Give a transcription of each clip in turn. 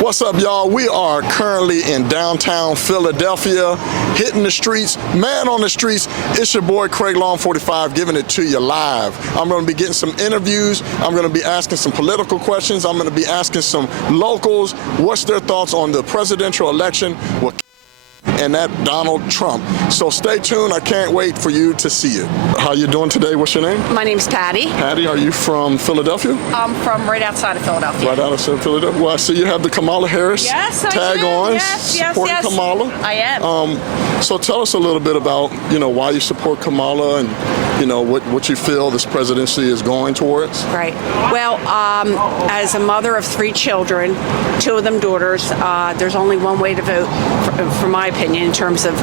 What's up, y'all? We are currently in downtown Philadelphia, hitting the streets, man on the streets. It's your boy Craig Long 45 giving it to you live. I'm going to be getting some interviews. I'm going to be asking some political questions. I'm going to be asking some locals what's their thoughts on the presidential election and that Donald Trump. So stay tuned. I can't wait for you to see it. How you doing today? What's your name? My name's Patty. Patty, are you from Philadelphia? I'm from right outside of Philadelphia. Right outside of Philadelphia. Well, I see you have the Kamala Harris tag on. Yes, supporting Kamala. I am. So tell us a little bit about, why you support Kamala and, what you feel this presidency is going towards. Right. Well, as a mother of 3 children, 2 of them daughters, there's only one way to vote, for my opinion, in terms of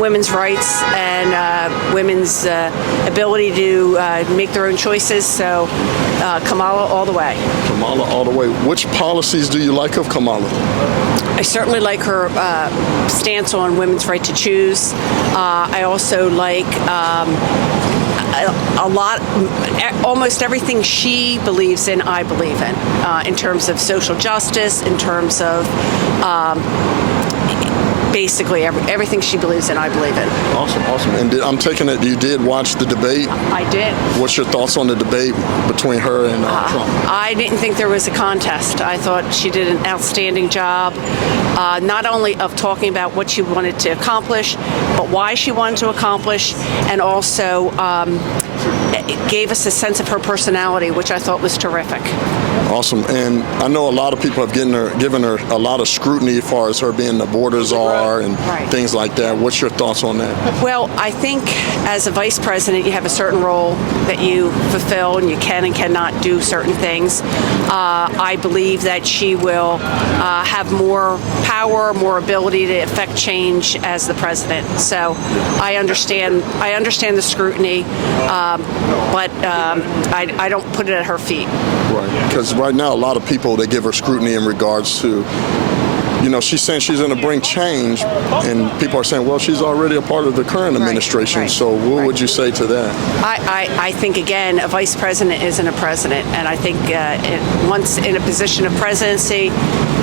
women's rights and women's ability to make their own choices. So Kamala all the way. Kamala all the way. Which policies do you like of Kamala? I certainly like her stance on women's right to choose. I also like almost everything she believes in, I believe in terms of social justice, in terms of basically everything she believes in, I believe in. Awesome. And I'm taking it you did watch the debate? I did. What's your thoughts on the debate between her and Trump? I didn't think there was a contest. I thought she did an outstanding job, not only of talking about what she wanted to accomplish, but why she wanted to accomplish, and also it gave us a sense of her personality, which I thought was terrific. Awesome. And I know a lot of people have given her a lot of scrutiny as far as her being the border czar and things like that. What's your thoughts on that? Well, I think as a vice president, you have a certain role that you fulfill, and you can and cannot do certain things. I believe that she will have more power, more ability to affect change as the president. So I understand the scrutiny, but I don't put it at her feet. Right. Because right now, a lot of people, they give her scrutiny in regards to, she's saying she's going to bring change, and people are saying, well, she's already a part of the current administration. So what would you say to that? I think, again, a vice president isn't a president, and I think once in a position of presidency,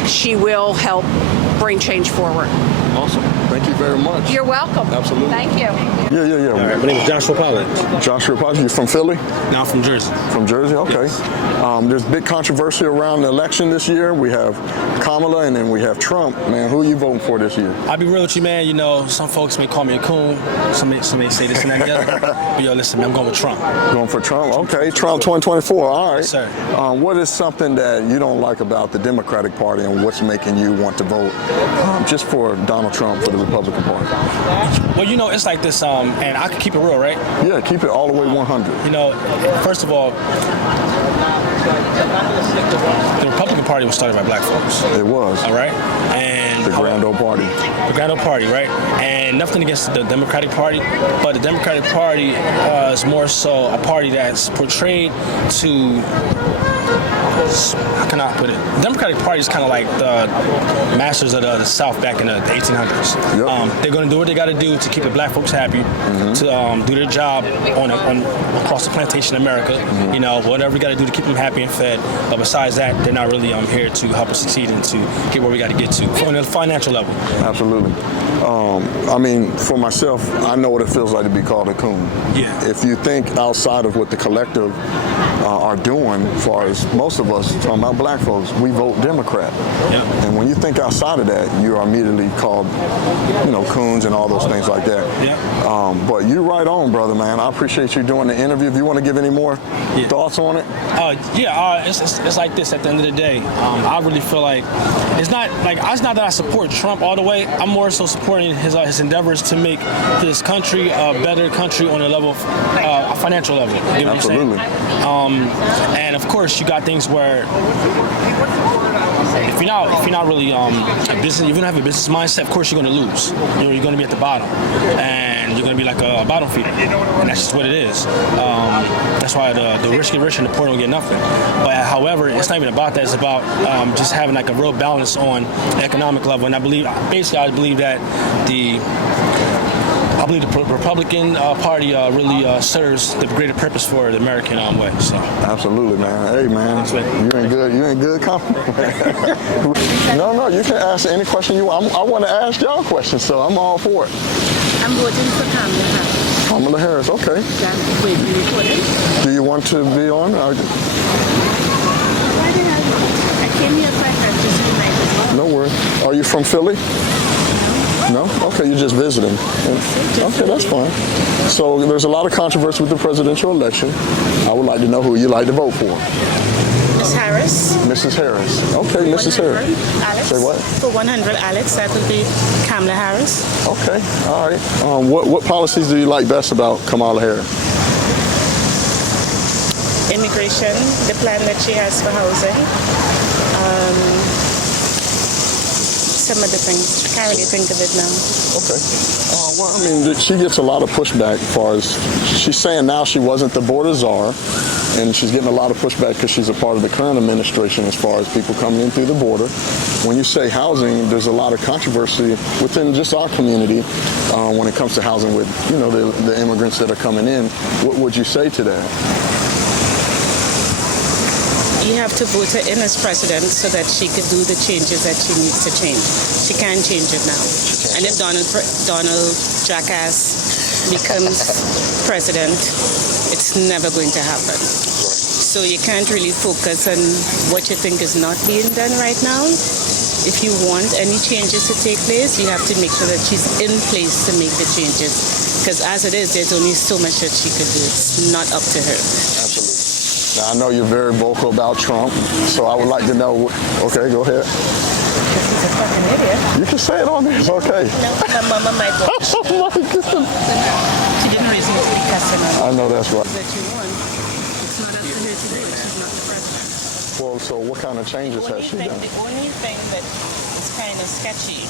she will help bring change forward. Awesome. Thank you very much. You're welcome. Absolutely. Thank you. Yeah. All right, my name is Joshua Pollard. Joshua Pollard, you from Philly? No, I'm from Jersey. From Jersey? Okay. Yes. There's big controversy around the election this year. We have Kamala and then we have Trump. Man, who are you voting for this year? I'll be real with you, man. Some folks may call me a coon. Some may say this and that and the other. But listen, man, I'm going with Trump. Going for Trump? Okay, Trump 2024. All right. Yes, sir. What is something that you don't like about the Democratic Party and what's making you want to vote just for Donald Trump for the Republican Party? Well, it's like this, and I can keep it real, right? Yeah, keep it all the way 100. First of all, the Republican Party was started by black folks. It was. All right? And the Grand Old Party. The Grand Old Party, right? And nothing against the Democratic Party, but the Democratic Party is more so a party that's portrayed to, how can I put it? The Democratic Party is kind of like the masters of the South back in the 1800s. Yep. They're going to do what they got to do to keep the black folks happy, to do their job on across the plantation America. Whatever we got to do to keep them happy and fed. But besides that, they're not really here to help us succeed and to get where we got to get to on a financial level. Absolutely. For myself, I know what it feels like to be called a coon. Yeah. If you think outside of what the collective are doing, as far as most of us talking about black folks, we vote Democrat. Yeah. And when you think outside of that, you are immediately called, coons and all those things like that. Yeah. But you're right on, brother, man. I appreciate you doing the interview. If you want to give any more thoughts on it? It's like this. At the end of the day, I really feel like it's not that I support Trump all the way. I'm more so supporting his endeavors to make this country a better country on a level, a financial level. You know what Absolutely. I'm saying? And of course, you got things where if you're not really a business, if you don't have a business mindset, of course you're going to lose. You're going to be at the bottom, and you're going to be like a bottom feeder, and that's just what it is. That's why the rich get rich and the poor don't get nothing. But however, it's not even about that. It's about just having like a real balance on the economic level. And I believe that I believe the Republican Party really serves the greater purpose for the American way. So. Absolutely, man. Hey, man, you ain't good. You ain't good company. No, you can ask any question you want. I want to ask y'all questions, so I'm all for it. I'm voting for Kamala Harris. Kamala Harris, okay. Wait, you recording? Do you want to be on? Why the hell? I came here quite just tonight as well. No worries. Are you from Philly? No? Okay, you're just visiting. Okay, that's fine. So there's a lot of controversy with the presidential election. I would like to know who you like to vote for. Miss Harris. Mrs. Harris. Okay, Mrs. Harris. Alex. Say what? For 100 Alex, that would be Kamala Harris. Okay, all right. What policies do you like best about Kamala Harris? Immigration, the plan that she has for housing. Some other things. I can't really think of it now. Okay. Well, I mean, she gets a lot of pushback as far as she's saying now she wasn't the border czar, and she's getting a lot of pushback because she's a part of the current administration as far as people coming in through the border. When you say housing, there's a lot of controversy within just our community when it comes to housing with, the immigrants that are coming in. What would you say to that? You have to vote her in as president so that she could do the changes that she needs to change. She can't change it now. And if Donald Jackass becomes president, it's never going to happen. So you can't really focus on what you think is not being done right now. If you want any changes to take place, you have to make sure that she's in place to make the changes. Because as it is, there's only so much that she could do. It's not up to her. Absolutely. Now, I know you're very vocal about Trump, so I would like to know. Okay, go ahead. Because he's a fucking idiot. You can say it on there. It's okay. No, my mama might watch. Oh my God. She didn't raise me to be cussing on. I know that's right. That you won. It's not up to her to do it. She's not the president. Well, so what kind of changes has she done? The only thing that is kind of sketchy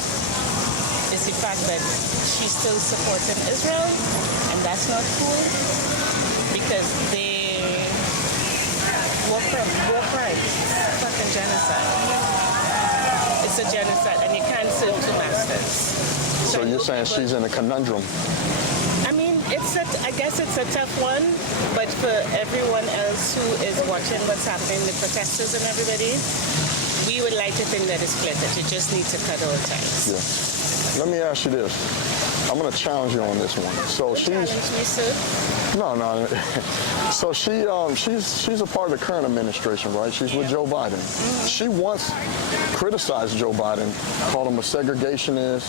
is the fact that she's still supporting Israel, and that's not cool because they war crimes, fucking genocide. It's a genocide, and you can't serve two masters. So you're saying she's in a conundrum? I mean, I guess it's a tough one, but for everyone else who is watching what's happening, the protesters and everybody, we would like to think that it's clear that you just need to cut all ties. Yeah. Let me ask you this. I'm going to challenge you on this one. So Challenge me, sir. No. So she's a part of the current administration, right? She's with Joe Biden. Mm-hmm. She once criticized Joe Biden, called him a segregationist.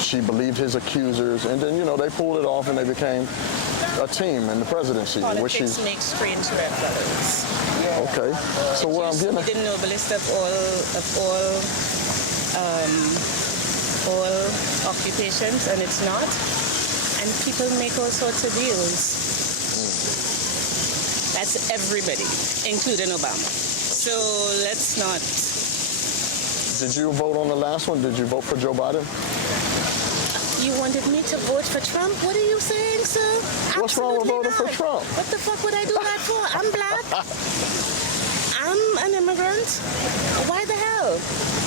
She believed his accusers, and then they pulled it off and they became a team in the presidency. Politics makes strange bedfellows. Okay. So what I'm getting at, the noblest of all occupations, and it's not. And people make all sorts of deals. That's everybody, including Obama. So let's not. did you vote on the last one? Did you vote for Joe Biden? You wanted me to vote for Trump? What are you saying, sir? What's wrong with voting for Trump? What the fuck would I do that for? I'm black. I'm an immigrant. Why the hell?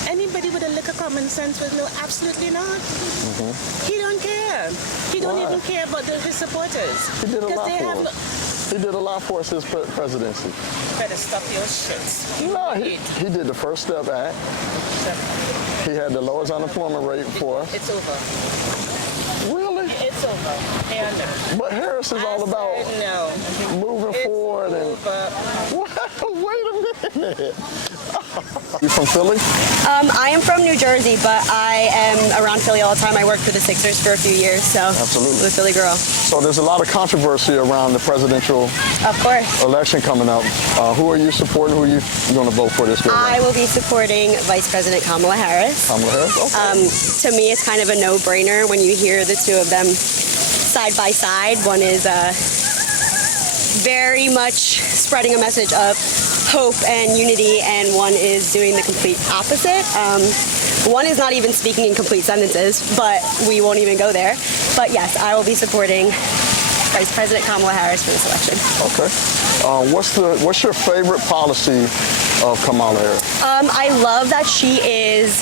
Anybody with a lick of common sense would know absolutely not. Mm-hmm. He don't care. He don't even care about his supporters. He did a lot for us. He did a lot for us his presidency. Better stop your shit. No, he did the First Step Act. He had the lowest unemployment rate for us. It's over. Really? It's over. Hey, but Harris is all about moving forward and. Wait a minute. You from Philly? I am from New Jersey, but I am around Philly all the time. I worked for the Sixers for a few years, so absolutely, I'm a Philly girl. So there's a lot of controversy around the presidential election coming up. Who are you supporting? Who are you going to vote for this year? I will be supporting Vice President Kamala Harris. Kamala Harris? Okay. To me, it's kind of a no-brainer when you hear the two of them side by side. One is very much spreading a message of hope and unity, and one is doing the complete opposite. One is not even speaking in complete sentences, but we won't even go there. But yes, I will be supporting Vice President Kamala Harris for this election. Okay. What's your favorite policy of Kamala Harris? I love that she is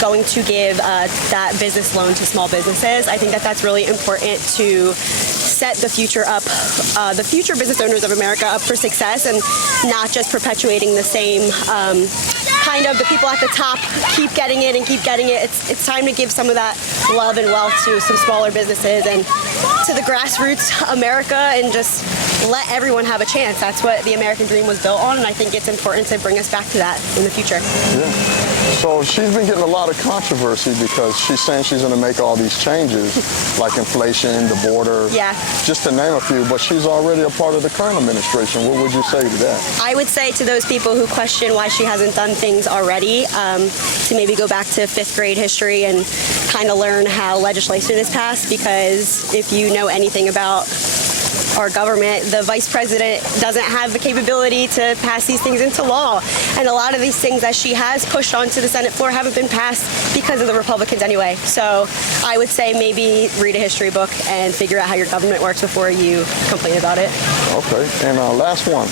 going to give that business loan to small businesses. I think that that's really important to set the future up, the future business owners of America up for success, and not just perpetuating the same kind of the people at the top keep getting it and keep getting it. It's time to give some of that love and wealth to some smaller businesses and to the grassroots America, and just let everyone have a chance. That's what the American dream was built on, and I think it's important to bring us back to that in the future. Yeah. So she's been getting a lot of controversy because she's saying she's going to make all these changes, like inflation, the border, just to name a few, but she's already a part of the current administration. What would you say to that? I would say to those people who question why she hasn't done things already, to maybe go back to 5th grade history and kind of learn how legislation is passed, because if you know anything about our government, the vice president doesn't have the capability to pass these things into law. And a lot of these things that she has pushed onto the Senate floor haven't been passed because of the Republicans anyway. So I would say maybe read a history book and figure out how your government works before you complain about it. Okay, and last one.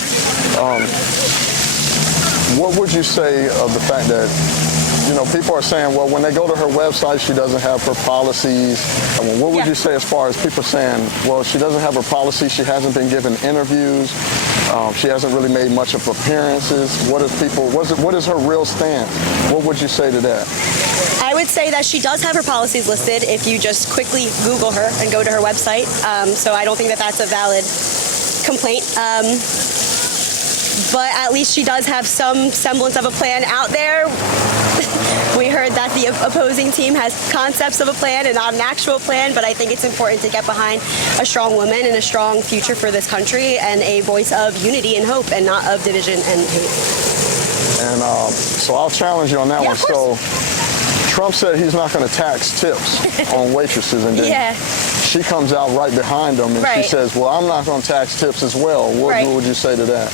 What would you say of the fact that, you know, people are saying, well, when they go to her website, she doesn't have her policies. I mean, what would you say as far as people saying, well, she doesn't have her policies, she hasn't been given interviews, she hasn't really made much of appearances. What is her real stance? What would you say to that? I would say that she does have her policies listed if you just quickly Google her and go to her website. So I don't think that that's a valid complaint. But at least she does have some semblance of a plan out there. We heard that the opposing team has concepts of a plan and not an actual plan, but I think it's important to get behind a strong woman and a strong future for this country, and a voice of unity and hope, and not of division and hate. And so I'll challenge you on that one. So Trump said he's not going to tax tips on waitresses, and then she comes out right behind him and she says, well, I'm not going to tax tips as well. What would you say to that?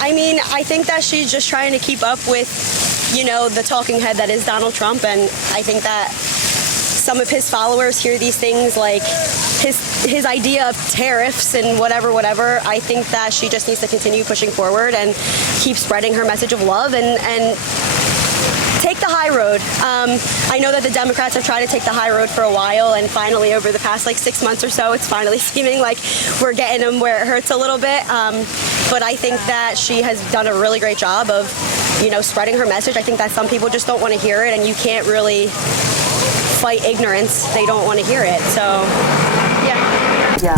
I mean, I think that she's just trying to keep up with, you know, the talking head that is Donald Trump, and I think that some of his followers hear these things like his idea of tariffs and whatever. I think that she just needs to continue pushing forward and keep spreading her message of love and take the high road. I know that the Democrats have tried to take the high road for a while, and finally over the past 6 months or so, it's finally seeming like we're getting them where it hurts a little bit. But I think that she has done a really great job of, you know, spreading her message. I think that some people just don't want to hear it, and you can't really fight ignorance. They don't want to hear it. So, yeah.